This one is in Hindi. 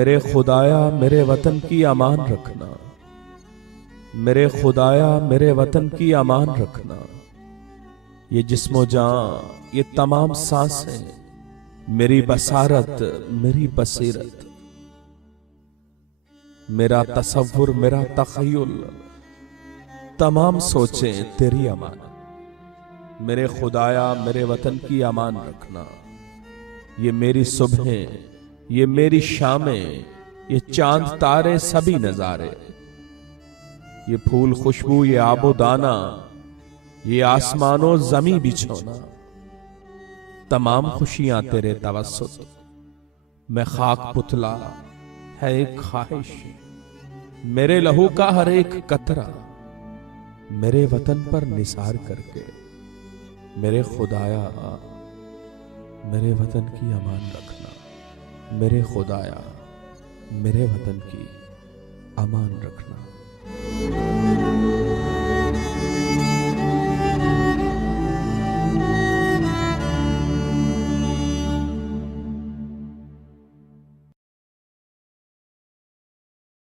मेरे खुदाया मेरे वतन की अमान रखना, मेरे खुदाया मेरे वतन की अमान रखना। ये जिस्मो जान ये तमाम सांसें मेरी बसारत मेरी बसीरत, मेरा तसव्वुर मेरा तखय्युल तमाम सोचें तेरी अमान। मेरे खुदाया मेरे वतन की अमान रखना। ये मेरी सुबहें ये मेरी शामें, ये चांद तारे सभी नजारे, ये फूल खुशबू ये आबो दाना, ये आसमानों जमी बिछोना, तमाम खुशियां तेरे तवस्सुत। मैं खाक पुतला है एक ख्वाहिश, मेरे लहू का हर एक कतरा मेरे वतन पर निसार करके। मेरे खुदाया मेरे वतन की अमान रखना, मेरे खुदाया मेरे वतन की अमान रखना।